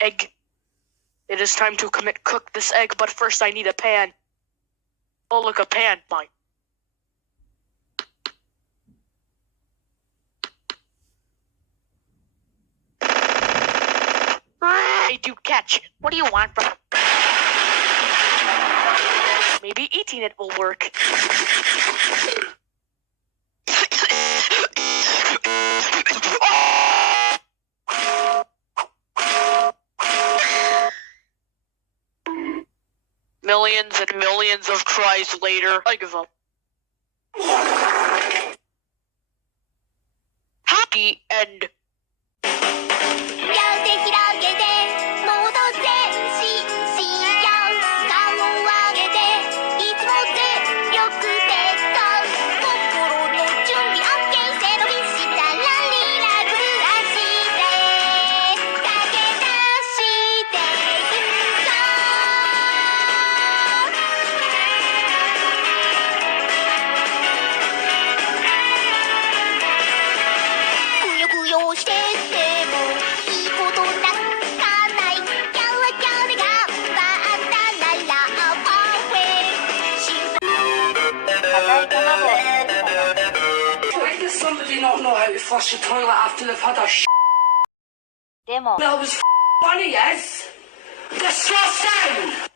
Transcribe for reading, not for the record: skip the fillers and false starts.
Egg. It is time to cook this egg, but first I need a pan. Oh, look, a pan. Mine. Hey, dude, catch. What do you want from... Maybe eating it will work. Millions and millions of tries later, I give up. Happy end. Why does somebody not know how to flush the toilet after they've had a Demo. That was funny, yes? Disgusting!